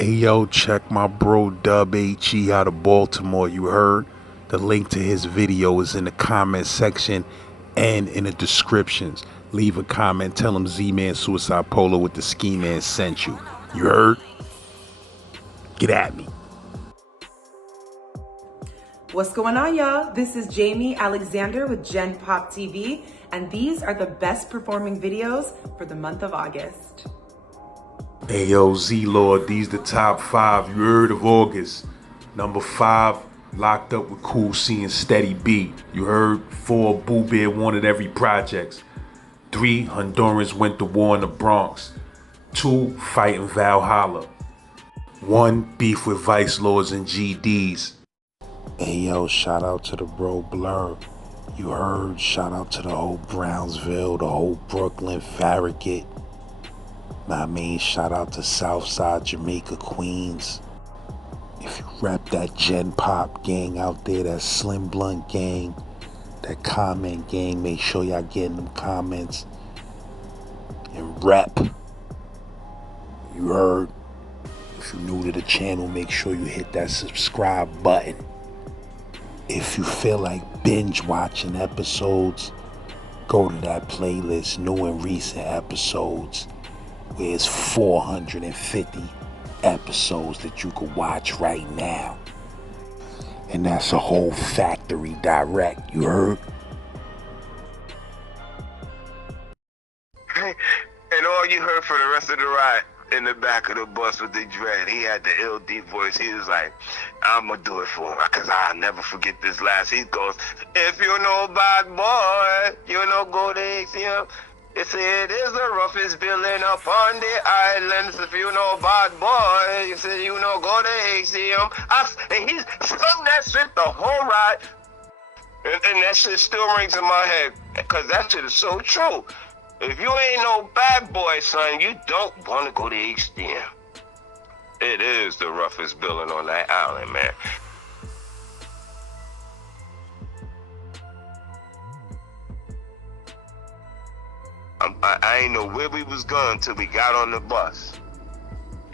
Hey yo, check my bro Dub HE out of Baltimore, you heard? The link to his video is in the comment section and in the descriptions. Leave a comment, tell him Z-Man Suicide Polo with the Ski Man sent you. You heard? Get at me. What's going on, y'all? This is Jamie Alexander with Gen Pop TV, and these are the best performing videos for the month of August. Hey yo, Z-Lord, these the top 5 you heard of August. Number 5, Locked Up with Cool C and Steady B. You heard? 4, Boo Bear wanted every projects. 3, Hondurans went to war in the Bronx. 2, Fighting Valhalla. 1, Beef with Vice Lords and GDs. Hey yo, shout out to the bro Blurr. You heard? Shout out to the whole Brownsville, the whole Brooklyn, Farragut. I mean, shout out to Southside, Jamaica, Queens. If you rep that Gen Pop gang out there, that Slim Blunt gang, that comment gang, make sure y'all getting them comments and rep. You heard? If you're new to the channel, make sure you hit that subscribe button. If you feel like binge watching episodes, go to that playlist, new and recent episodes. There's 450 episodes that you can watch right now. And that's a whole factory direct, you heard? And all you heard for the rest of the ride in the back of the bus with the dread, he had the ill deep voice. He was like, I'm gonna do it for him, cause I'll never forget this last. He goes, if you know bad boy, you know go to ACM. They say it is the roughest building upon the islands. If you know bad boy, you say you know go to ACM. And he sung that shit the whole ride. And that shit still rings in my head. Because that shit is so true. If you ain't no bad boy, son, you don't want to go to HDM. It is the roughest building on that island, man. I ain't know where we was going until we got on the bus.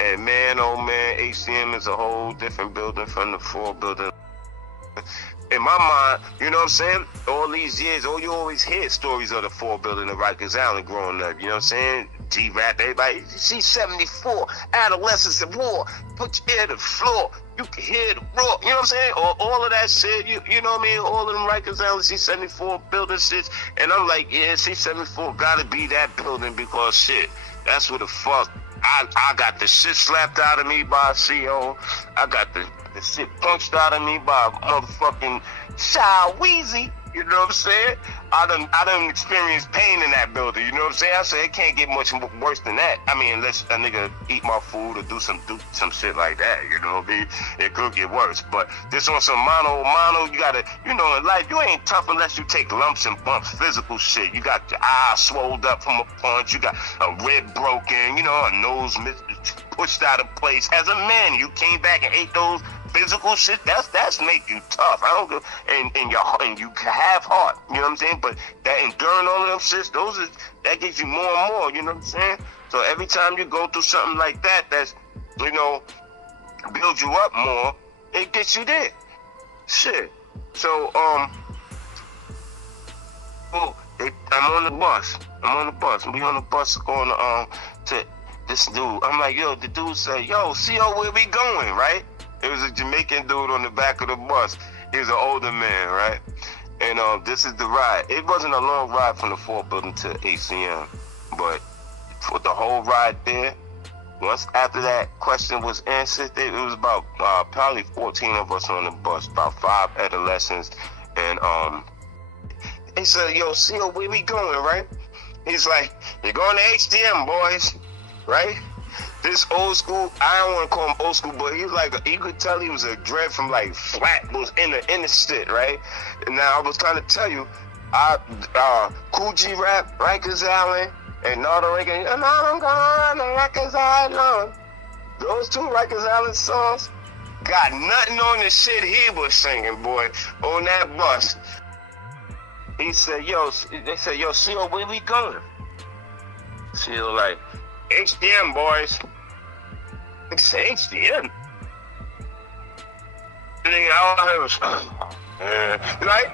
And man, oh man, HCM is a whole different building from the 4 building. In my mind, you know what I'm saying? All these years, you always hear stories of the 4 building of Rikers Island growing up. You know what I'm saying? G-Rap, everybody. You see 74, adolescence at war. Put your ear to the floor. You can hear the roar. You know what I'm saying? All of that shit, you know what I mean? All of them Rikers Island C-74 building shit. And I'm like, yeah, C-74 gotta be that building because shit, that's what the fuck. I got the shit slapped out of me by a CO. I got the shit punched out of me by a motherfucking Shy Weezy. You know what I'm saying? I done experienced pain in that building. You know what I'm saying? I said it can't get much worse than that. I mean, unless a nigga eat my food or do some shit like that. You know what I mean? It could get worse. But this on some mono, you gotta, you know, in life you ain't tough unless you take lumps and bumps, physical shit. You got your eye swelled up from a punch. You got a rib broken. You know, a nose pushed out of place. As a man, you came back and ate those physical shit. That's make you tough. I don't go and you have heart. You know what I'm saying? But that enduring all of them shits, that gives you more and more. You know what I'm saying? So every time you go through something like that, that's, you know, builds you up more. It gets you there. Shit. So I'm on the bus. We on the bus going to this dude. I'm like, yo, the dude said, yo, CO, where we going, right? It was a Jamaican dude on the back of the bus. He was an older man, right? And this is the ride. It wasn't a long ride from the 4 building to ACM, but for the whole ride there, once after that question was answered, it was about probably 14 of us on the bus, about 5 adolescents, and he said, yo, CO, where we going, right? He's like, you're going to HDM, boys, right? This old school, I don't want to call him old school, but he was like, you could tell he was a dread from like Flatbush in the shit, right? And now I was trying to tell you, Cool G-Rap, Rikers Island, and Nardo Reagan, and I'm gone to Rikers Island. Those 2 Rikers Island songs got nothing on the shit he was singing, boy, on that bus. He said, they said, yo, CO, where we going? CO like, HDM, boys. Nigga say HDM. Nigga, I was like,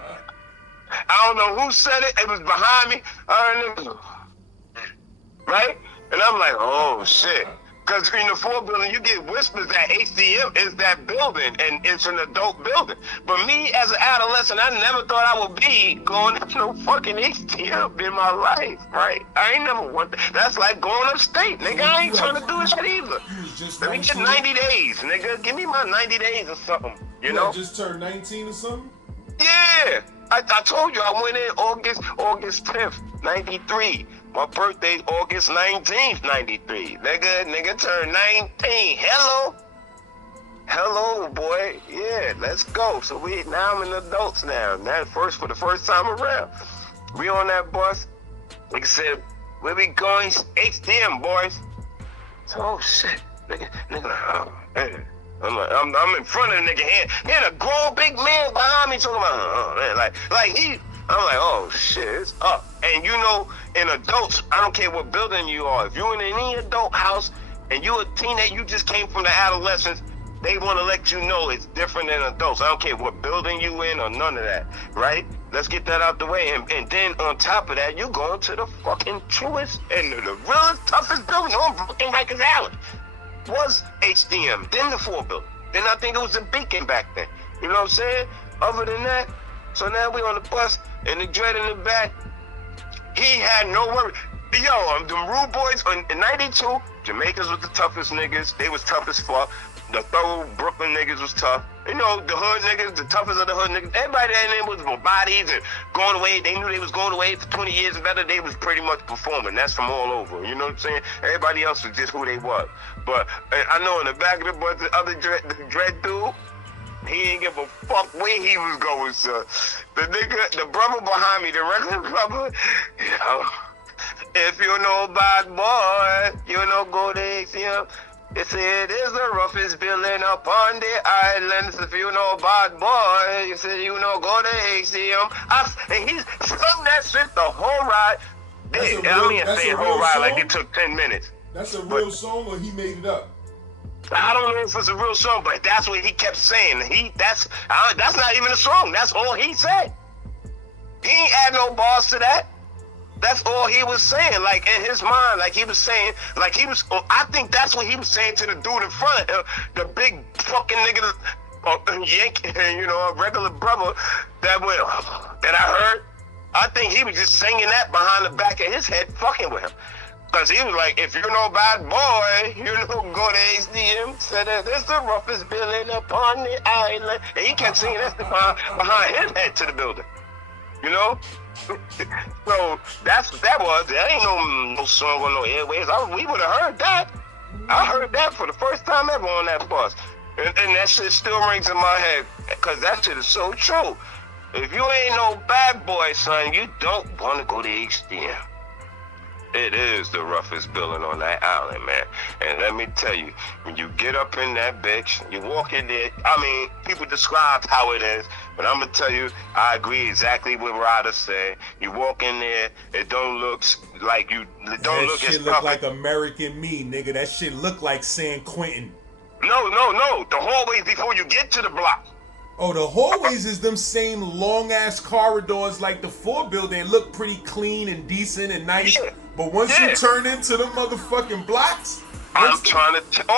I don't know who said it. It was behind me. Right? And I'm like, oh shit. Because in the 4 building, you get whispers that HDM is that building, and it's an adult building. But me, as an adolescent, I never thought I would be going to no fucking HDM in my life, right? I ain't never want that. That's like going upstate, nigga. I ain't trying to do shit either. Let me get 90 days, nigga. Give me my 90 days or something, you know? Just turned 19 or something? Yeah. I told you I went in August 10th, 93. My birthday's August 19th, 93. Nigga turned 19. Hello, boy. Yeah, let's go. So now I'm an adults now. For the first time around. We on that bus. Like I said, where we going? HDM, boys. So, oh shit. Nigga, oh, man. I'm in front of the nigga hand. He had a grown big man behind me talking about, oh man, I'm like, oh shit, it's up. And you know, in adults, I don't care what building you are. If you're in any adult house and you're a teenager, you just came from the adolescence, they want to let you know it's different than adults. I don't care what building you in or none of that, right? Let's get that out the way. And then on top of that, you're going to the fucking truest and the realest, toughest building on fucking Rikers Island. Was HDM, then the 4 building. Then I think it was a Beacon back then. You know what I'm saying? Other than that, so now we on the bus and the dread in the back. He had no worry. Yo, the Rude Boys in 92, Jamaicans was the toughest niggas. They was tough as fuck. The thorough Brooklyn niggas was tough. You know, the hood niggas, the toughest of the hood niggas. Everybody that was with bodies and going away. They knew they was going away for 20 years and better. They was pretty much performing. That's from all over. You know what I'm saying? Everybody else was just who they was. But I know in the back of the bus, the other dread dude, he didn't give a fuck where he was going, son. The brother behind me, the regular brother, you know, if you know bad boy, you know go to HCM. They say it is the roughest building upon the islands. If you know bad boy, you say you know go to HCM. And he's sung that shit the whole ride. Saying whole ride like it took 10 minutes. That's a real song, or he made it up? I don't know if it's a real song, but that's what he kept saying. That's not even a song. That's all he said. He ain't add no bars to that. That's all he was saying, like in his mind, like he was saying, like he was. I think that's what he was saying to the dude in front of him, the big fucking nigga, Yankee, you know, a regular brother that I heard. I think he was just singing that behind the back of his head, fucking with him. Because he was like, if you know bad boy, you know, go to HDM. Said that it's the roughest building upon the island. And he kept singing that behind his head to the building. You know? So that's what that was. There ain't no song on no airways. We would have heard that. I heard that for the first time ever on that bus. And that shit still rings in my head. Because that shit is so true. If you ain't no bad boy, son, you don't want to go to HDM. It is the roughest building on that island, man. And let me tell you, when you get up in that bitch, you walk in there, I mean, people describe how it is, but I'm going to tell you, I agree exactly what Ryder said. You walk in there, it don't look like you, it don't look as That shit look like American Me, nigga. That shit look like San Quentin. No. The hallways before you get to the block. Oh, the hallways is them same long-ass corridors like the 4 building. Look pretty clean and decent and nice. Yeah. But once you turn into the motherfucking blocks, I'm trying to when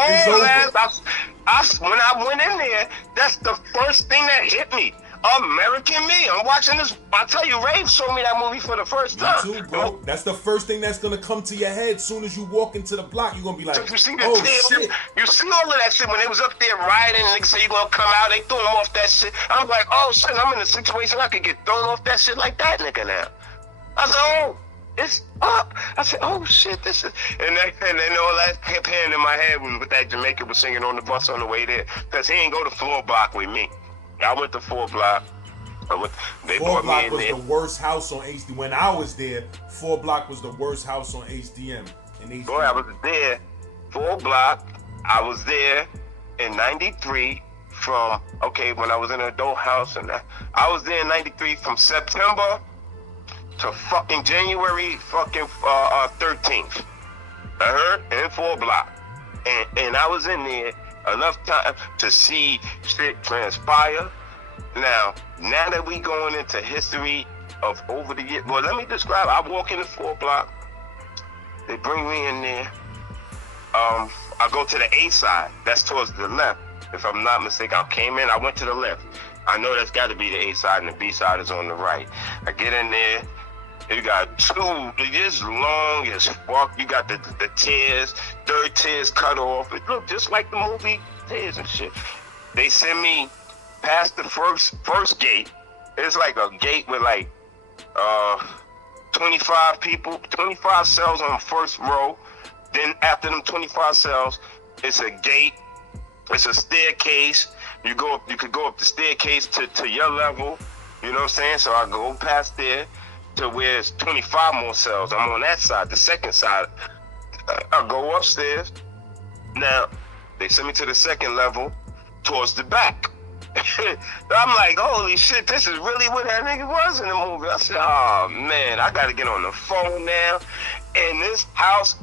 I went in there, that's the first thing that hit me. American Me. I'm watching this. I tell you, Rave showed me that movie for the first time. Me too, bro. That's the first thing that's gonna come to your head. As soon as you walk into the block, you're gonna be like, you see oh shit. You see all of that shit when they was up there riding and niggas say you gonna come out, they threw them off that shit. I'm like, oh shit, I'm in a situation I could get thrown off that shit like that nigga now. I said, oh, it's up. I said, oh shit, this is, and then all that kept in my head with that Jamaican was singing on the bus on the way there, cause he ain't go to 4 block with me. I went to 4 block. They 4 block was the worst house on HDM. When I was there, 4 block was the worst house on HDM. Boy, I was there, 4 block. I was there in 93 when I was in an adult house, and I was there in 93 from September to fucking January 13th. I heard in 4 block. And I was in there enough time to see shit transpire. Now that we going into history of over the years, well, let me describe. I walk in the 4 block. They bring me in there. I go to the A side. That's towards the left. If I'm not mistaken, I came in. I went to the left. I know that's got to be the A side, and the B side is on the right. I get in there. You got 2. It's long as fuck. You got the tiers, 3rd tiers cut off. It looked just like the movie tiers and shit. They send me past the first gate. It's like a gate with like 25 people, 25 cells on the first row. Then after them 25 cells, it's a gate. It's a staircase. You could go up the staircase to your level. You know what I'm saying? So I go past there to where it's 25 more cells. I'm on that side, the second side. I go upstairs. Now, they send me to the second level towards the back. I'm like, holy shit, this is really what that nigga was in the movie. I said, oh man, I gotta get on the phone now. And this house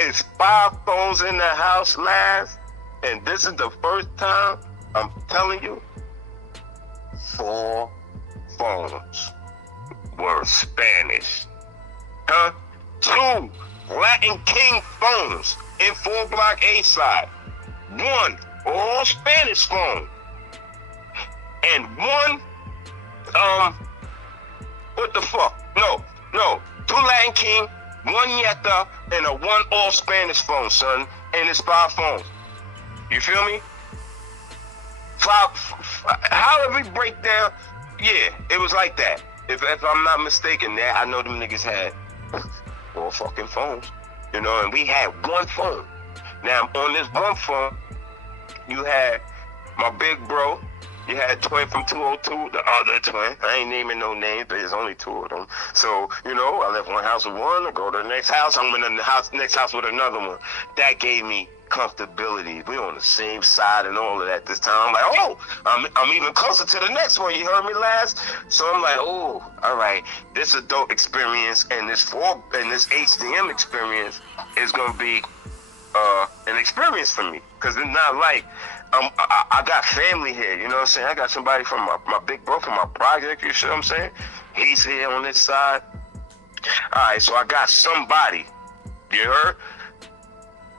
is 5 phones in the house last. And this is the first time, I'm telling you, 4 phones were Spanish. 2 Latin King phones in 4 block A side. 1 all Spanish phone. And 1, what the fuck? No. 2 Latin King, 1 Yeta, and a 1 all Spanish phone, son. And it's 5 phones. You feel me? 5, however we break down, yeah, it was like that. If I'm not mistaken, I know them niggas had 4 fucking phones, you know, and we had 1 phone. Now, on this 1 phone, you had my big bro, you had Twin from 202, the other Twin. I ain't naming no names, but there's only 2 of them. So, you know, I left one house with one, I go to the next house, I'm in the next house with another one. That gave me comfortability. We on the same side and all of that this time. I'm like, oh, I'm even closer to the next one. You heard me last? So I'm like, oh, all right, this adult experience and this HDM experience is gonna be an experience for me, because it's not like I got family here, you know what I'm saying? I got somebody from my big bro from my project, you see what I'm saying? He's here on this side. All right, so I got somebody, you heard?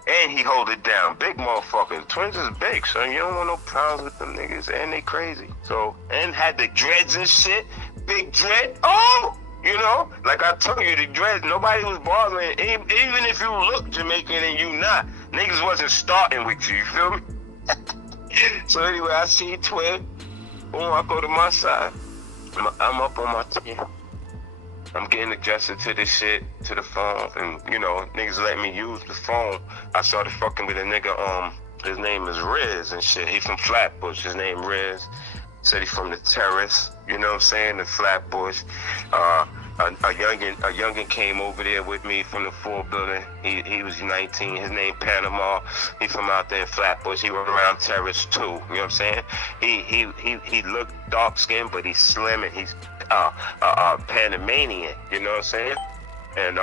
And he hold it down. Big motherfucker. Twins is big, son. You don't want no problems with them niggas. And they crazy. So, and had the dreads and shit. Big dread. Oh! You know? Like I told you, the dreads, nobody was bothering. Even if you look Jamaican and you not, niggas wasn't starting with you. You feel me? So anyway, I see Twin. Boom, I go to my side. I'm up on my team. I'm getting adjusted to this shit, to the phone, and you know, niggas let me use the phone. I started fucking with a nigga, his name is Riz and shit. He from Flatbush, his name Riz. Said he from the Terrace, you know what I'm saying, the Flatbush. A youngin came over there with me from the 4 building. He was 19, his name Panama. He from out there in Flatbush. He run around Terrace too, you know what I'm saying? He looked dark skinned, but he's slim and he's Panamanian, you know what I'm saying? And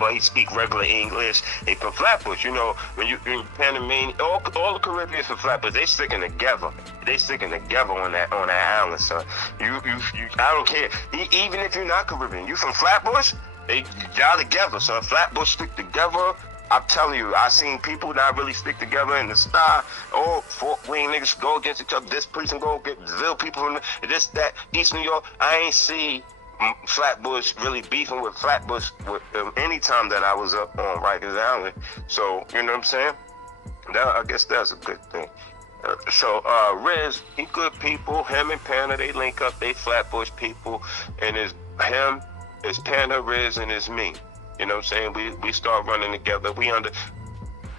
but he speak regular English. He from Flatbush, you know, when you in Panamanian, all the Caribbeans from Flatbush, they sticking together. They sticking together on that island, son. You I don't care. Even if you're not Caribbean, you from Flatbush, y'all together, son. Flatbush stick together. I'm telling you, I seen people not really stick together in the style. Oh, Fort Wayne niggas go against each other. This person go get Ville people from this, that, East New York. I ain't see Flatbush really beefing with Flatbush with any time that I was up on Rikers Island. So, you know what I'm saying? I guess that's a good thing. So Riz, he good people. Him and Panda, they link up. They Flatbush people. And it's him, it's Panda, Riz, and it's me. You know what I'm saying? We start running together. We under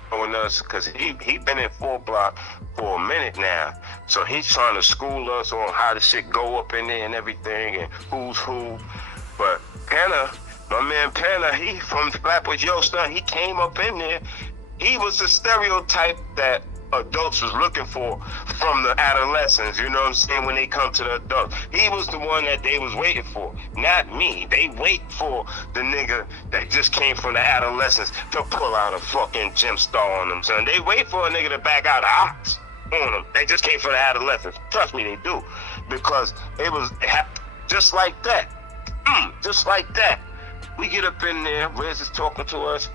on us because he been in 4 block for a minute now. So he's trying to school us on how the shit go up in there and everything and who's who. But Panda, my man Panda, he from Flatbush, yo son, he came up in there. He was the stereotype that adults was looking for from the adolescents, you know what I'm saying, when they come to the adults. He was the one that they was waiting for, not me. They wait for the nigga that just came from the adolescents to pull out a fucking gym star on them, son. They wait for a nigga to back out the ox on them. They just came from the adolescents. Trust me, they do. Because it just like that. Just like that. We get up in there, Riz is talking to us.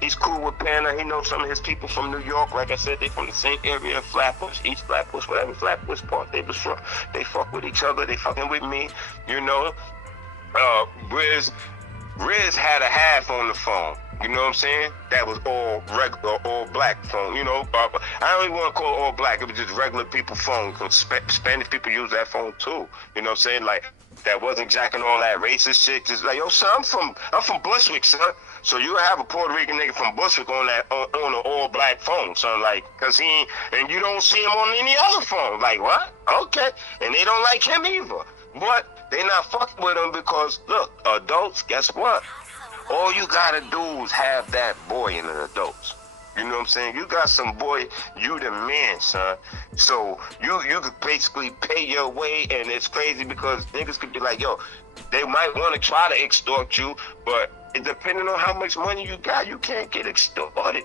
He's cool with Panna. He knows some of his people from New York. Like I said, they from the same area, Flatbush, East Flatbush, whatever Flatbush part they was from. They fuck with each other. They fucking with me, you know. Riz had a half on the phone. You know what I'm saying? That was all regular, all black phone. You know, I don't even want to call it all black. It was just regular people phone. Because Spanish people use that phone too. You know what I'm saying? Like, that wasn't jacking all that racist shit. Just like, yo, son, I'm from Bushwick, son. So you have a Puerto Rican nigga from Bushwick on an all black phone, son. Like, cause and you don't see him on any other phone. Like, what? Okay. And they don't like him either. But they not fucking with him because, look, adults, guess what? All you gotta do is have that boy in the adults. You know what I'm saying? You got some boy, you the man, son. So you could basically pay your way, and it's crazy because niggas could be like, yo, they might want to try to extort you, but depending on how much money you got, you can't get extorted.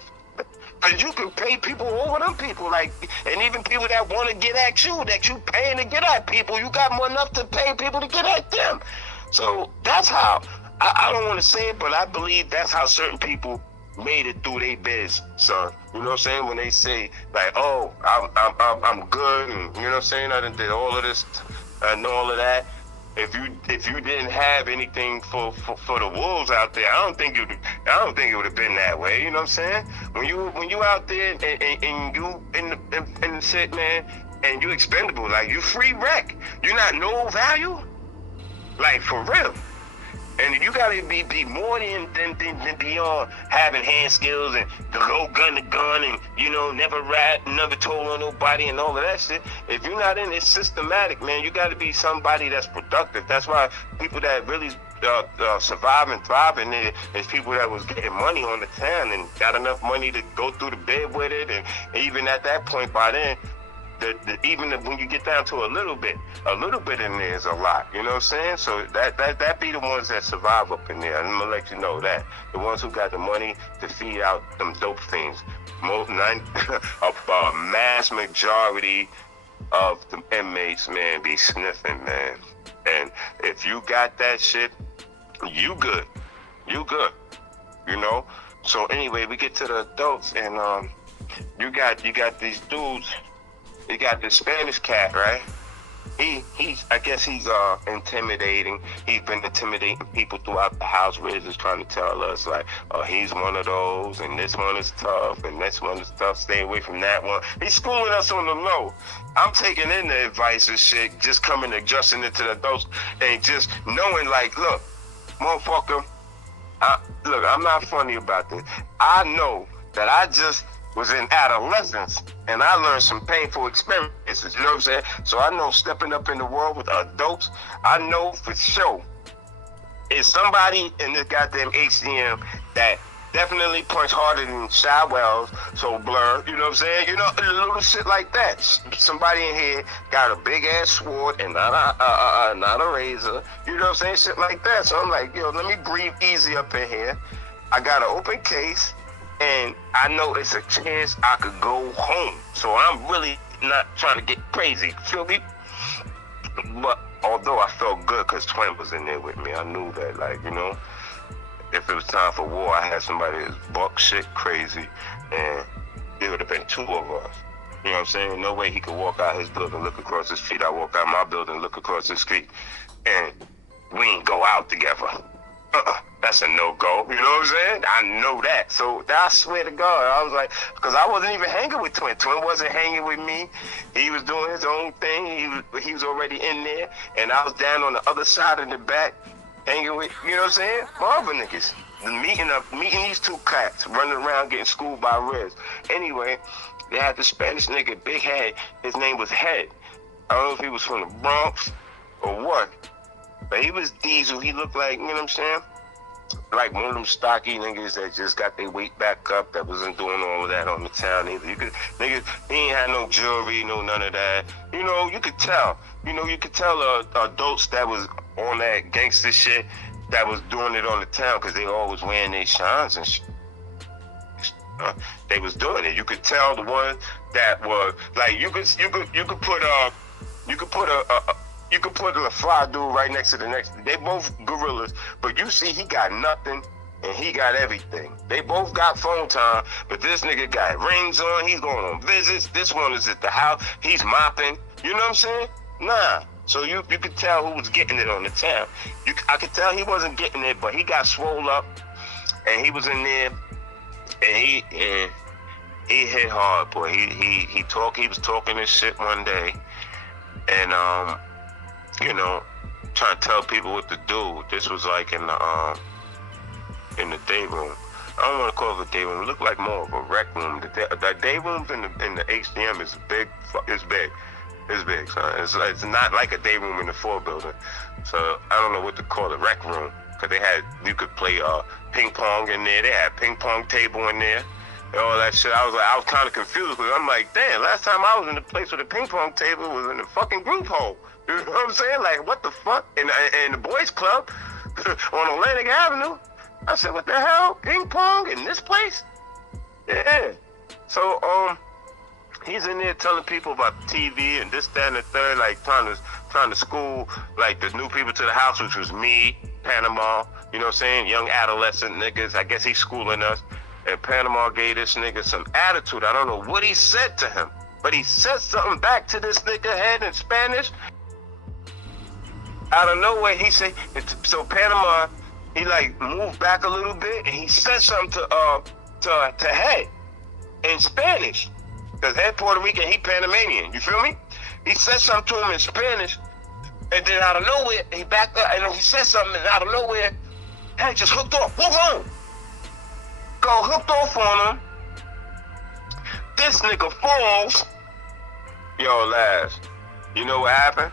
Cause you can pay people over them people, like, and even people that want to get at you, that you paying to get at people, you got more enough to pay people to get at them. So that's how, I don't want to say it, but I believe that's how certain people made it through their biz, son. You know what I'm saying? When they say, like, oh, I'm good, and you know what I'm saying? I done did all of this and all of that. If you didn't have anything for the wolves out there, I don't think it would have been that way. You know what I'm saying? When you out there and you in the shit, man, and you expendable, like you free wreck. You're not no value, like for real. And you gotta be more than beyond having hand skills and the go gun to gun and, you know, never told on nobody and all of that shit. If you're not in it systematic, man, you gotta be somebody that's productive. That's why people that really survive and thrive in it is people that was getting money on the town and got enough money to go through the bed with it. And even at that point by then, even when you get down to a little bit in there is a lot, you know what I'm saying? So that be the ones that survive up in there. I'm gonna let you know that the ones who got the money to feed out them dope things. A mass majority of the inmates, man, be sniffing, man. And if you got that shit, you good, you know. So anyway, we get to the adults, and you got these dudes. You got this Spanish cat, right? I guess he's intimidating. He's been intimidating people throughout the house. Riz is trying to tell us, like, oh, he's one of those, and this one is tough, and this one is tough. Stay away from that one. He's schooling us on the low. I'm taking in the advice and shit, just coming adjusting it to the adults, and just knowing, like, look, motherfucker, I'm not funny about this. I know that I just was in adolescence, and I learned some painful experiences, you know what I'm saying? So I know stepping up in the world with adults, I know for sure is somebody in this goddamn HCM that definitely punch harder than Shy Wells, so Blurr, you know what I'm saying? You know, little shit like that. Somebody in here got a big ass sword and not a razor, you know what I'm saying? Shit like that. So I'm like, yo, let me breathe easy up in here. I got an open case, and I know it's a chance I could go home. So I'm really not trying to get crazy, feel me? But although I felt good because Twin was in there with me, I knew that, like, you know, if it was time for war, I had somebody that's buck shit crazy, and it would have been two of us. You know what I'm saying? No way he could walk out his building, look across the street. I walk out my building, look across the street, and we ain't go out together. That's a no-go, you know what I'm saying? I know that. So I swear to God, I was like, because I wasn't even hanging with Twin. Twin wasn't hanging with me. He was doing his own thing. He was already in there, and I was down on the other side in the back, hanging with, you know what I'm saying? Marvin niggas. Meeting these two cats, running around getting schooled by Riz. Anyway, they had the Spanish nigga, big head. His name was Head. I don't know if he was from the Bronx or what, but he was Diesel. He looked like, you know what I'm saying? like one of them stocky niggas that just got their weight back up, that wasn't doing all of that on the town either. You could, niggas, he ain't had no jewelry, no none of that. You know, you could tell. You know, you could tell adults that was on that gangster shit that was doing it on the town, because they always wearing their shines and shit. They was doing it. You could tell the ones that were like, you could put a fly dude right next to the next. They both gorillas, but you see he got nothing and he got everything. They both got phone time, but this nigga got rings on. He's going on visits. This one is at the house. He's mopping. You know what I'm saying? Nah. So you could tell who was getting it on the town. I could tell he wasn't getting it, but he got swole up and he was in there and he hit hard, boy. He was talking this shit one day and you know, trying to tell people what to do. This was like in the day room. I don't want to call it a day room. It looked like more of a rec room. The day rooms in the HDM is big. It's big. It's big, son. It's not like a day room in the 4 building. So I don't know what to call it, rec room. Cause you could play ping pong in there. They had ping pong table in there. And all that shit. I was kind of confused because I'm like, damn, last time I was in the place with the ping pong table was in the fucking group home. You know what I'm saying? Like, what the fuck? In the boys club on Atlantic Avenue. I said, what the hell? Ping pong in this place? Yeah. So, he's in there telling people about TV and this, that, and the third, like trying to school like the new people to the house, which was me, Panama, you know what I'm saying? Young adolescent niggas. I guess he's schooling us. And Panama gave this nigga some attitude. I don't know what he said to him, but he said something back to this nigga head in Spanish. Out of nowhere, he said, so Panama, he like moved back a little bit and he said something to Head in Spanish. Because Head Puerto Rican, he Panamanian, you feel me? He said something to him in Spanish, and then out of nowhere, he backed up, and he said something, and out of nowhere, Head just hooked off. What wrong? Hooked off on him. This nigga falls. Yo, Laz, you know what happened?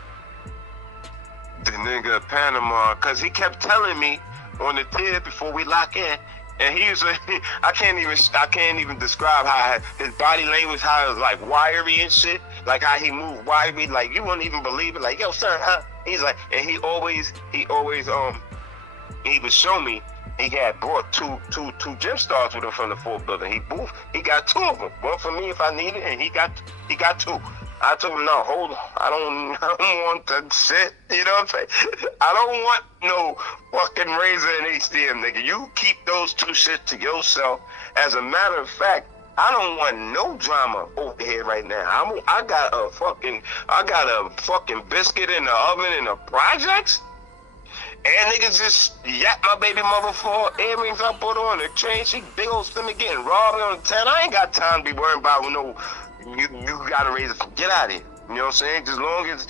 The nigga Panama, cause he kept telling me on the tip before we lock in, and he was I can't even describe how his body language, how it was like wiry and shit, like how he moved wiry, like you wouldn't even believe it. Like, yo, son, huh? He's like, and he always he would show me. He had brought two gym stars with him from the 4th building. He got 2 of them. One for me if I need it, and he got 2. I told him, no, hold on. I don't want that shit. You know what I'm saying? I don't want no fucking razor and HDM, nigga. You keep those 2 shit to yourself. As a matter of fact, I don't want no drama over here right now. I got a fucking biscuit in the oven in the projects. And niggas just yap my baby mother for earrings I put on the train. She big old stomach getting robbed on the town. I ain't got time to be worrying about no, you gotta raise it. Get out of here. You know what I'm saying? As long as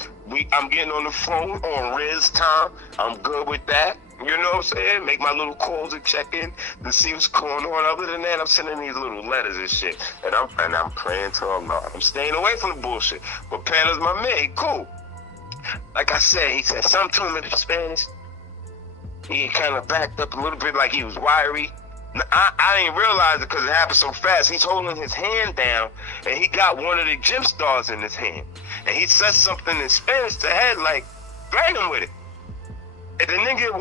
I'm getting on the phone on Riz time, I'm good with that. You know what I'm saying? Make my little calls and check in to see what's going on. Other than that, I'm sending these little letters and shit. And I'm praying to Allah. I'm staying away from the bullshit. But Panna's my man. He cool. Like I said, he said something to him in Spanish. He kind of backed up a little bit like he was wiry. I didn't realize it because it happened so fast. He's holding his hand down, and he got one of the gym stars in his hand. And he said something in Spanish to Head, like, drag him with it. And the nigga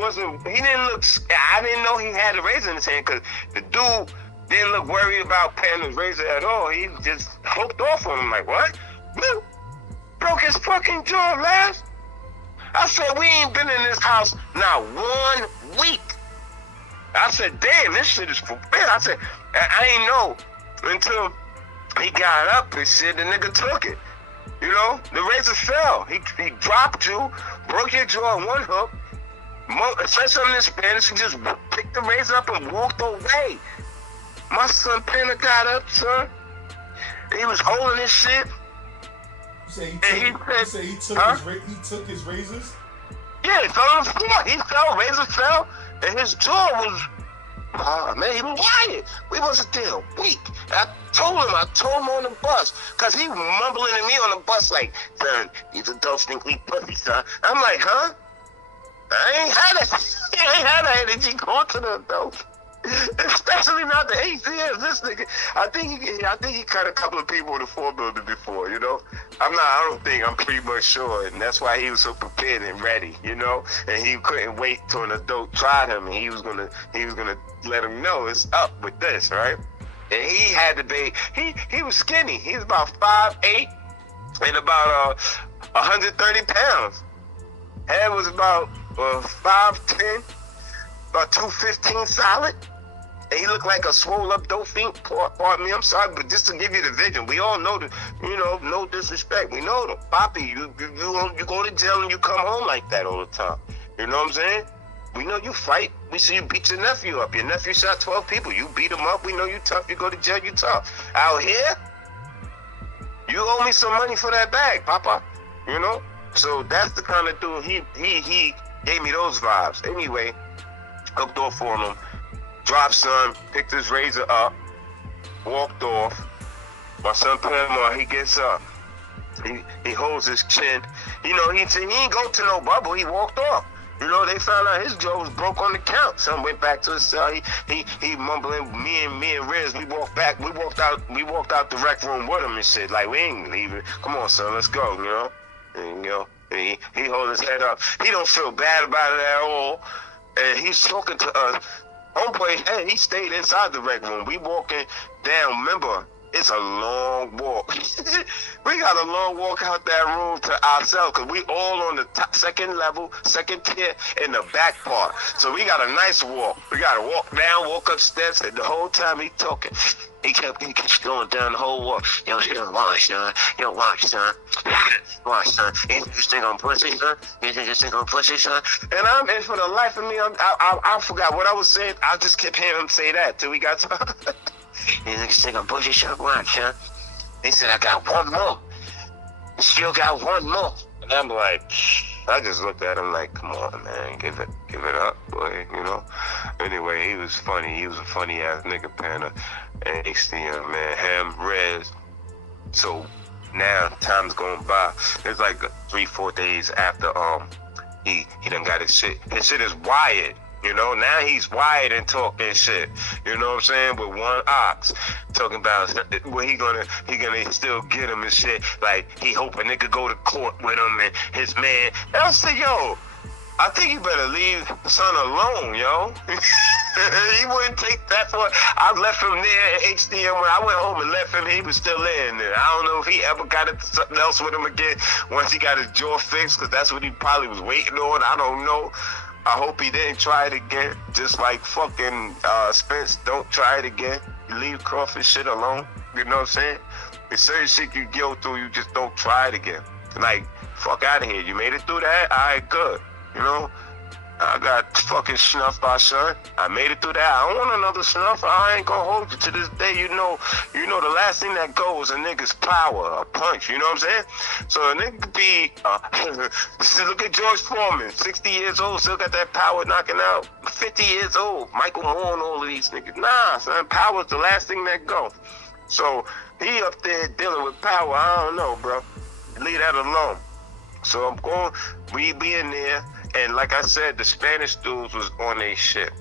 I didn't know he had a razor in his hand because the dude didn't look worried about paying his razor at all. He just hooked off on him like, what? Woo! Broke his fucking jaw, last. I said, we ain't been in this house not 1 week. I said, damn, this shit is for real. I said, I ain't know until he got up and shit, the nigga took it. You know, the razor fell. He dropped you, broke your jaw in 1 hook, said something in Spanish, and just picked the razor up and walked away. My son Penna got up, son. He was holding his shit. He took his razors? Yeah, he fell on the floor. He fell, razor fell, and his jaw was, man, he was wired. We wasn't there a week. I told him on the bus, because he mumbling at me on the bus like, son, these adults think we pussy, son. I'm like, huh? I ain't had that. I ain't had that energy going to them though. Especially not the ACMs. This nigga, I think he cut a couple of people in the 4 building before. You know, I'm pretty much sure, and that's why he was so prepared and ready. You know, and he couldn't wait till an adult tried him, and he was gonna let him know it's up with this, right? And he had to be. He was skinny. He was about 5'8" and about 130 pounds. Head was about 5'10", about 215 solid. And he looked like a swole up dope fiend. Pardon me, I'm sorry, but just to give you the vision, we all know that, you know, no disrespect. We know them. Poppy, you go to jail and you come home like that all the time. You know what I'm saying? We know you fight. We see you beat your nephew up. Your nephew shot 12 people. You beat him up. We know you tough. You go to jail, you tough. Out here, you owe me some money for that bag, Papa. You know? So that's the kind of dude he gave me those vibes. Anyway, hooked off on him. Dropped son, picked his razor up, walked off. My son Panama, he gets up. He holds his chin. You know, he ain't go to no bubble. He walked off. You know, they found out his jaw was broke on the count. Son went back to his cell. He mumbling. Me and Riz, we walked out the rec room with him and shit. Like, we ain't leaving. Come on, son, let's go. You know, and, you know, and he hold his head up. He don't feel bad about it at all. And he's talking to us. Homeboy, hey, he stayed inside the rec room. We walking down. Remember, it's a long walk. We got a long walk out that room to ourselves because we all on the top, second level, second tier in the back part. So we got a nice walk. We got to walk down, walk up steps, and the whole time he talking. He kept going down the whole walk. Yo, watch, son. Yo, watch, son. Watch, son. You think this thing on pussy, son? You think this thing on pussy, son? And for the life of me, I forgot what I was saying. I just kept hearing him say that till we got to... You think this thing on pussy, son? Watch, son. He said, I got one more. Still got one more. And I'm like... I just looked at him like, come on, man, give it up, boy, you know? Anyway, he was funny. He was a funny-ass nigga, Panda. And HDM, man, him, Rez. So, now, time's going by. It's like 3-4 days after, he done got his shit. His shit is wired. You know, now he's wired and talking shit. You know what I'm saying? With one ox. Talking about well, he gonna still get him and shit. Like, he hoping nigga go to court with him and his man. And I said, yo, I think you better leave the son alone, yo. He wouldn't take that for it. I left him there at HDM. When I went home and left him, he was still in there. I don't know if he ever got into something else with him again once he got his jaw fixed, because that's what he probably was waiting on. I don't know. I hope he didn't try it again. Just like fucking Spence, don't try it again. You leave Crawford shit alone. You know what I'm saying? There's certain shit you go through, you just don't try it again. Like, fuck out of here. You made it through that? All right, good. You know? I got fucking snuffed by son. I made it through that. I don't want another snuff. I ain't gonna hold you to this day. You know the last thing that goes is a nigga's power, a punch. You know what I'm saying? So a nigga could be, look at George Foreman, 60 years old, still got that power knocking out. 50 years old, Michael Moore and all of these niggas. Nah, son, power's the last thing that go. So he up there dealing with power. I don't know, bro. Leave that alone. So I'm going, we be in there. And like I said, the Spanish dudes was on their shit,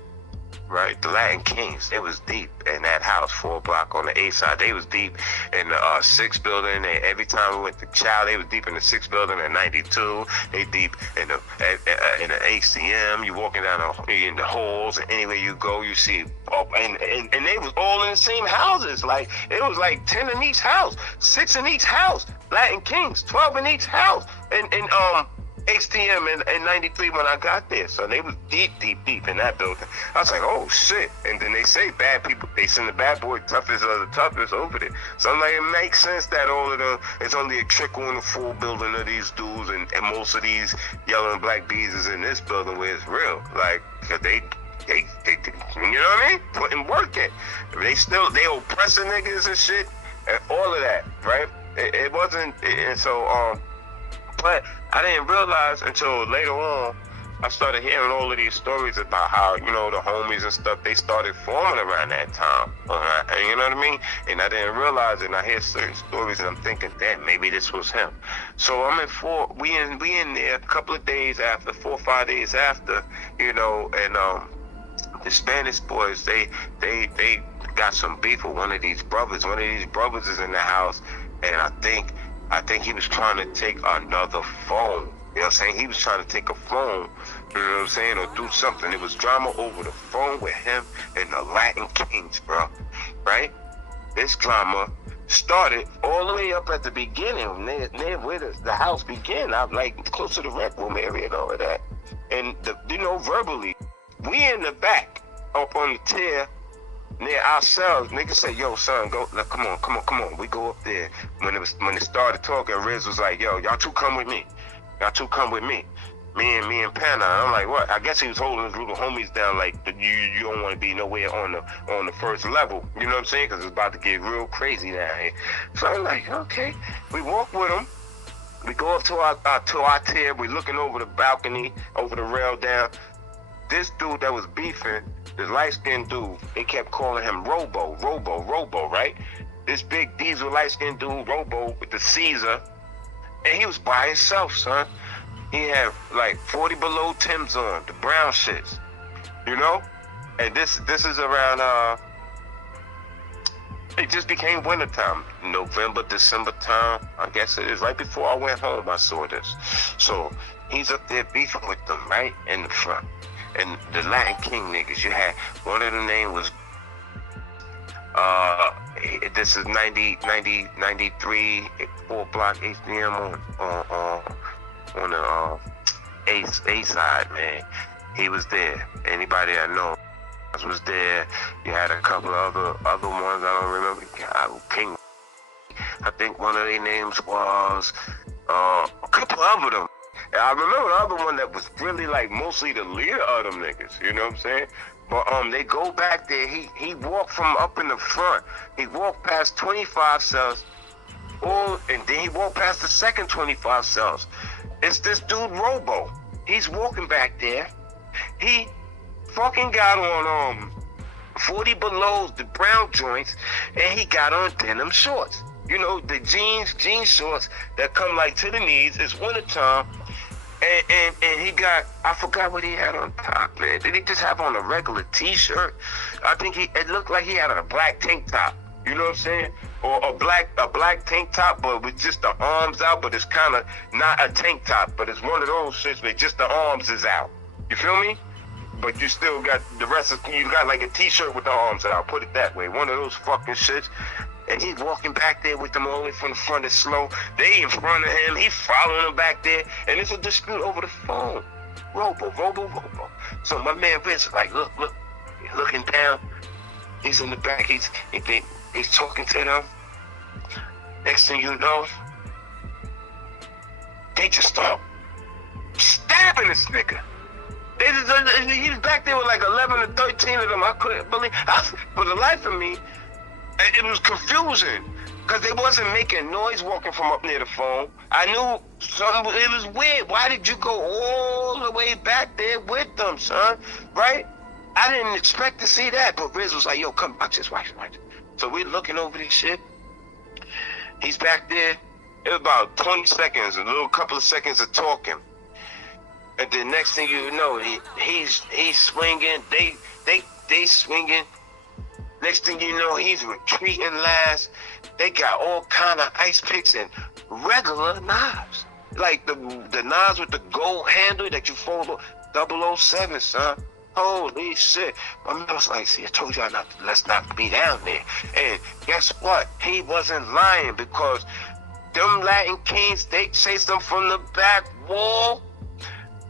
right? The Latin Kings, it was deep in that house, 4 block on the A side. They was deep in the 6th building. And every time we went to Chow, they was deep in the 6th building at 92. They deep in the ACM. You walking down in the halls, and anywhere you go, you see. And they was all in the same houses. Like, it was like 10 in each house, 6 in each house. Latin Kings, 12 in each house. And HTM in 93 when I got there. So they was deep in that building. I was like, oh shit. And then they say bad people, they send the bad boy toughest of the toughest over there. So I'm like, it makes sense that all of them, it's only a trickle in the full building of these dudes, and most of these yellow and black bees is in this building where it's real. Like, cause they you know what I mean? Putting work in. They oppressing niggas and shit, and all of that, right? It wasn't, and so, but I didn't realize until later on I started hearing all of these stories about how, you know, the homies and stuff, they started forming around that time. And you know what I mean? And I didn't realize it, and I hear certain stories, and I'm thinking, damn, maybe this was him. So I'm we in there a couple of days after, 4 or 5 days after, you know, and the Spanish boys, they got some beef with one of these brothers. One of these brothers is in the house, and I think he was trying to take another phone. You know what I'm saying? He was trying to take a phone, you know what I'm saying, or do something. It was drama over the phone with him and the Latin Kings, bro. Right? This drama started all the way up at the beginning, near where the house began. I'm like close to the rec room area and all of that. And you know, verbally, we in the back, up on the tier, near ourselves. Niggas say, yo, son, go, come on. We go up there. When it started talking, Riz was like, yo, y'all two come with me. Y'all two come with me. Me and Panna. I'm like, what? I guess he was holding his little homies down, like, you don't want to be nowhere on the first level. You know what I'm saying? Because it's about to get real crazy down here. So I'm like, okay. We walk with him. We go up to our tier. We looking over the balcony, over the rail down. This dude that was beefing, this light-skinned dude, they kept calling him Robo, right? This big diesel light-skinned dude, Robo, with the Caesar. And he was by himself, son. He had like 40 below Timbs on, the brown shits, you know? And this is around, it just became wintertime. November, December time, I guess it is. Right before I went home, I saw this. So he's up there beefing with them right in the front. And the Latin King niggas, you had, one of the names was, this is 93, 4 block HDM on the A side, man. He was there. Anybody I know was there. You had a couple of other ones I don't remember. King, I think one of their names was a couple of them. And I remember the other one that was really like mostly the leader of them niggas. You know what I'm saying? But they go back there. He walked from up in the front. He walked past 25 cells, and then he walked past the second 25 cells. It's this dude Robo. He's walking back there. He fucking got on 40 belows, the brown joints, and he got on denim shorts. You know, the jean shorts that come like to the knees. It's wintertime. And he got, I forgot what he had on top, man. Did he just have on a regular t-shirt? I think it looked like he had a black tank top. You know what I'm saying? Or a black tank top, but with just the arms out, but it's kind of not a tank top, but it's one of those shits where just the arms is out. You feel me? But you still got the rest of, you got like a t-shirt with the arms out, put it that way. One of those fucking shits. And he's walking back there with them all the way from the front. It's slow. They in front of him. He following him back there. And it's a dispute over the phone. Robo. So my man Vince like, look. He's looking down. He's in the back. He's talking to them. Next thing you know, they just start stabbing this nigga. He was back there with like 11 or 13 of them. I couldn't believe. For the life of me, it was confusing because they wasn't making noise walking from up near the phone. I knew something, it was weird. Why did you go all the way back there with them, son? Right? I didn't expect to see that, but Riz was like, yo, come, watch this. So we're looking over this shit. He's back there. It was about 20 seconds, a little couple of seconds of talking. And the next thing you know, he's swinging, they swinging. Next thing you know, he's retreating last. They got all kind of ice picks and regular knives. Like the knives with the gold handle that you fold 007, son. Holy shit. My man was like, see, I told y'all let's not be down there. And guess what? He wasn't lying because them Latin Kings, they chased them from the back wall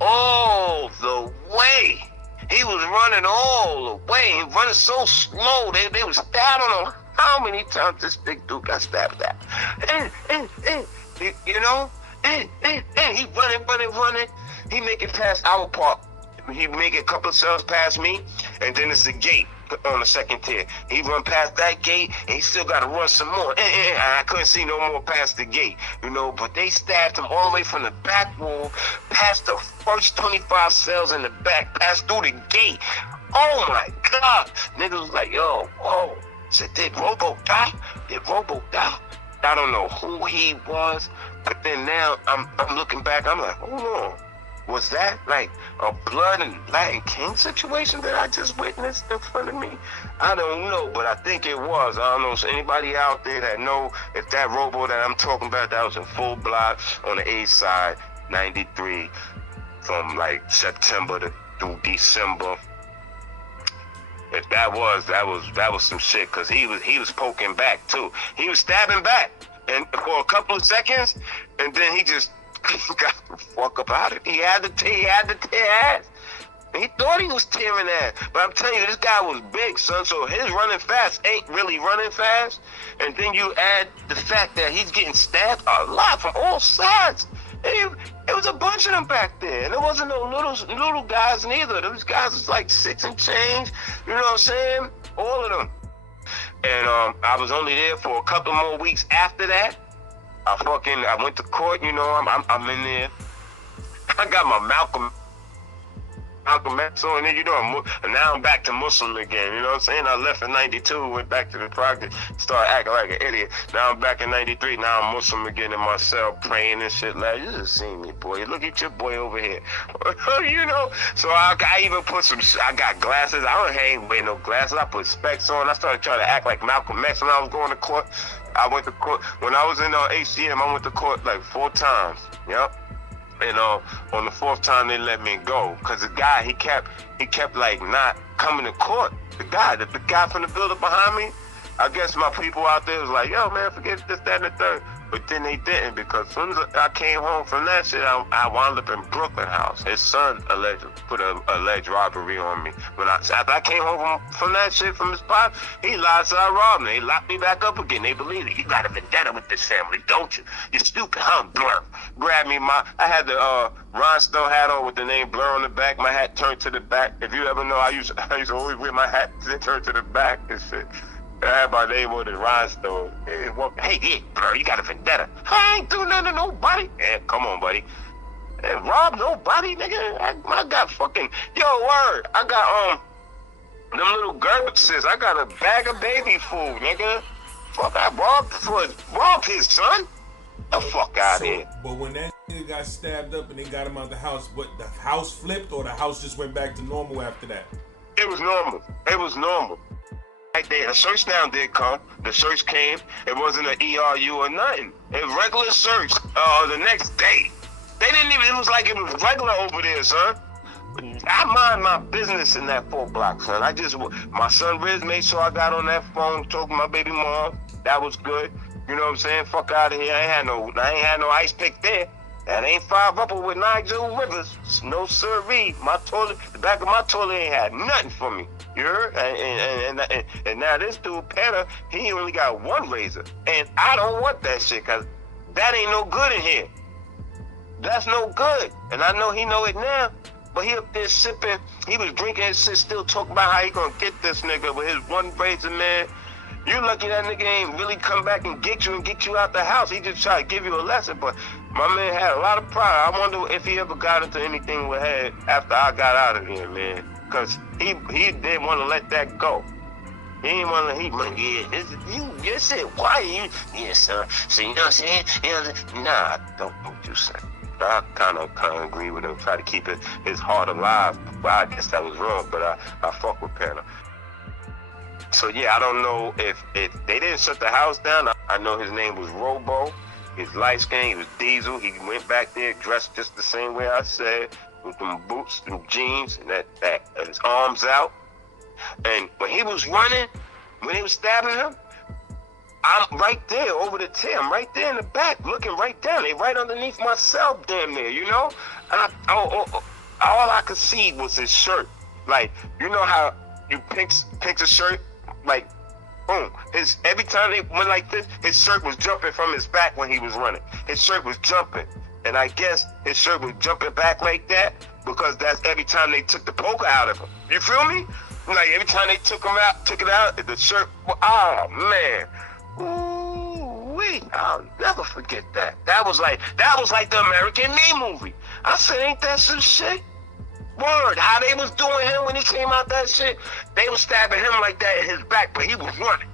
all the way. He was running all the way. He was running so slow. They was stabbing him. How many times this big dude got stabbed at? You know? He running. He make it past our park. He make a couple of cells past me. and then it's a gate on the second tier. He run past that gate, and he still got to run some more. I couldn't see no more past the gate, you know, but they stabbed him all the way from the back wall, past the first 25 cells in the back, past through the gate. Oh, my God. Niggas was like, yo, whoa. Said, did Robo die? Did Robo die? I don't know who he was, but then now I'm looking back, I'm like, hold on. Was that like a Blood and Latin King situation that I just witnessed in front of me? I don't know, but I think it was. I don't know. So anybody out there that know if that Robo that I'm talking about, that was in full block on the A side, 93, from like September through December. If that was some shit, cause he was poking back too. He was stabbing back, and for a couple of seconds, and then he just got the fuck up out of it. He had to tear ass. He thought he was tearing ass, but I'm telling you, this guy was big, son. So his running fast ain't really running fast, and then you add the fact that he's getting stabbed a lot from all sides. It was a bunch of them back there, and there wasn't no little guys neither. Those guys was like 6 and change, you know what I'm saying? All of them. And I was only there for a couple more weeks after that. I went to court, you know. I'm in there. I got my Malcolm X on, and you know, now I'm back to Muslim again. You know what I'm saying? I left in '92, went back to the project, started acting like an idiot. Now I'm back in '93. Now I'm Muslim again in my cell, praying and shit. Like, you just seen me, boy. Look at your boy over here. You know. So I even put I got glasses. I ain't wearing no glasses. I put specs on. I started trying to act like Malcolm X when I was going to court. I went to court when I was in HCM. I went to court like 4 times. Yep. And on the 4th time they let me go, cause the guy he kept like not coming to court. The guy from the building behind me, I guess my people out there was like, yo man, forget this, that, and the third. But then they didn't, because as soon as I came home from that shit, I wound up in Brooklyn House. His son put an alleged robbery on me. After I came home from that shit from his pop, he lied, said I robbed him. They locked me back up again. They believed it. You got a vendetta with this family, don't you? You're stupid, huh, Blurr? Grabbed me, I had the rhinestone hat on with the name Blurr on the back. My hat turned to the back. If you ever know, I used to always wear my hat turned to the back and shit. I had my name on the rhinestone. Hey, yeah, Blurr, you got a vendetta. I ain't do nothing to nobody. Yeah, come on, buddy. Hey, rob nobody, nigga. I got fucking, yo, word. I got, them little Gerbexes. I got a bag of baby food, nigga. Fuck, I robbed his son. The fuck out here. But when that nigga got stabbed up and they got him out of the house, what, the house flipped or the house just went back to normal after that? It was normal. Right there, the search now did come. The search came. It wasn't an ERU or nothing. It was regular search. The next day, they didn't even. It was like it was regular over there, son. I mind my business in that 4 block, son. My son Riz made sure I got on that phone, talking to my baby mom. That was good. You know what I'm saying? Fuck out of here. I ain't had no ice pick there. That ain't 5 upper with Nigel Rivers. No sirree. The back of my toilet ain't had nothing for me. You heard? And now this dude, Petter, he only got 1 razor. And I don't want that shit, because that ain't no good in here. That's no good. And I know he know it now. But he up there sipping. He was drinking his shit, still talking about how he gonna get this nigga with his 1 razor, man. You lucky that nigga ain't really come back and get you out the house. He just tried to give you a lesson. But my man had a lot of pride. I wonder if he ever got into anything with Head after I got out of here, man. Because he didn't want to let that go. He didn't want to, you said, why you, yeah, sir. So, you know what I'm saying? You know, nah, I don't know what you said. I kind of agree with him, try to keep his heart alive. But I guess that was wrong, but I fuck with Panna. So yeah, I don't know if they didn't shut the house down. I know his name was Robo. His light skin, he was Diesel. He went back there dressed just the same way I said, with them boots, them jeans, and that his arms out. And when he was running, when he was stabbing him, I'm right there over the tail. I'm right there in the back, looking right down. They right underneath my cell, damn near, you know. And all I could see was his shirt. Like, you know how you pinch a shirt, like, boom. Every time they went like this, his shirt was jumping from his back when he was running. His shirt was jumping. And I guess his shirt was jumping back like that because that's every time they took the poker out of him. You feel me? Like every time they took it out, the shirt. Oh man, ooh wee! I'll never forget that. That was like the American Me movie. I said, ain't that some shit? Word, how they was doing him when he came out that shit. They was stabbing him like that in his back, but he was running.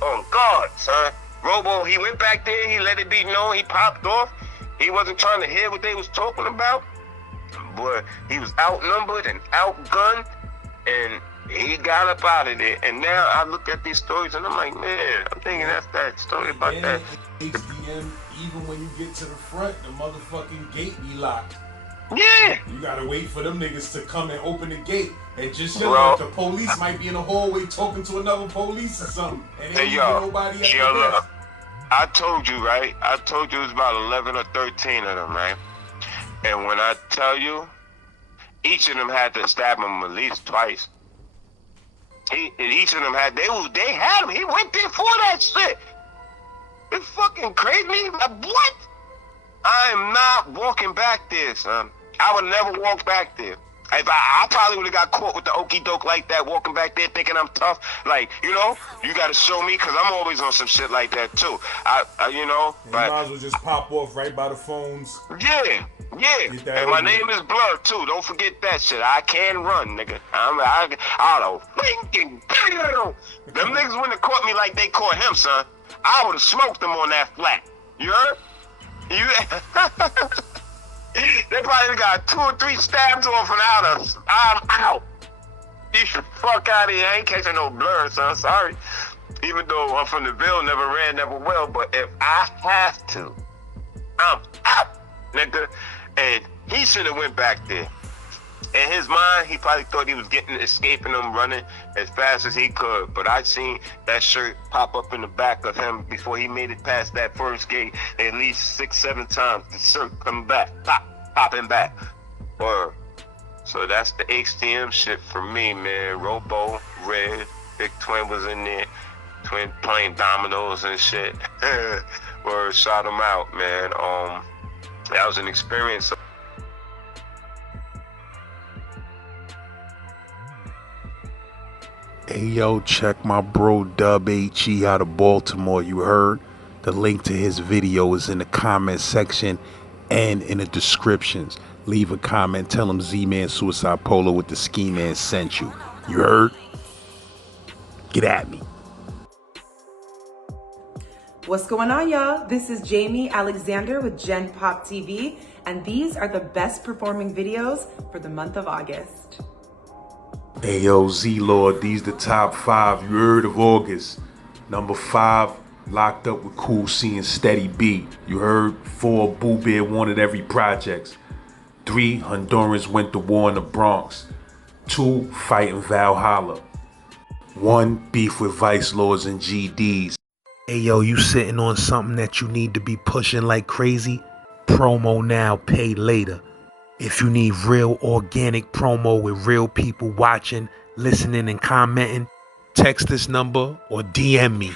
Oh God, son. Robo, he went back there. He let it be known. He popped off. He wasn't trying to hear what they was talking about. But he was outnumbered and outgunned, and he got up out of there. And now I look at these stories, and I'm like, man, I'm thinking that's that story about that. HDM, even when you get to the front, the motherfucking gate be locked. Yeah. You gotta wait for them niggas to come and open the gate. And just like the police might be in the hallway talking to another police or something. And ain't nobody at the desk. I told you, right? I told you it was about 11 or 13 of them, right? And when I tell you, each of them had to stab him at least twice. Each of them had, they had him. He went there for that shit. It's fucking crazy. Like, what? I am not walking back there, son. I would never walk back there. If I probably would have got caught with the okie doke like that, walking back there thinking I'm tough. Like, you know, you got to show me, because I'm always on some shit like that, too. You know. You might as well just pop off right by the phones. Yeah. And my name is Blurr, too. Don't forget that shit. I can run, nigga. I don't thinking. Them niggas wouldn't have caught me like they caught him, son. I would have smoked them on that flat. You heard? They probably got 2 or 3 stabs off and out. I'm out. You should fuck out of here. I ain't catching no Blurr, son. Sorry. Even though I'm from the Ville, never ran, never will. But if I have to, I'm out, nigga. And he should have went back there. In his mind, he probably thought he was escaping them, running as fast as he could. But I seen that shirt pop up in the back of him before he made it past that first gate at least 6, 7 times. The shirt coming back, popping back. Or so that's the HTM shit for me, man. Robo, Red, Big Twin was in there. Twin playing dominoes and shit. Or shot him out, man. That was an experience. Hey yo, check my bro Dub HE out of Baltimore, you heard? The link to his video is in the comment section and in the descriptions. Leave a comment, tell him Z-Man Suicide Polo with the Ski Man sent you. You heard? Get at me. What's going on, y'all? This is Jamie Alexander with Gen Pop TV, and these are the best performing videos for the month of August. Hey yo, Z-Lord, these the top 5 you heard of August. Number 5, Locked Up with Cool C and Steady B. You heard? 4, Boo Bear wanted every projects. 3, Hondurans went to war in the Bronx. 2, Fighting Valhalla. 1, Beef with Vice Lords and GDs. Hey yo, you sitting on something that you need to be pushing like crazy? Promo now, pay later. If you need real organic promo with real people watching, listening, and commenting, text this number or DM me.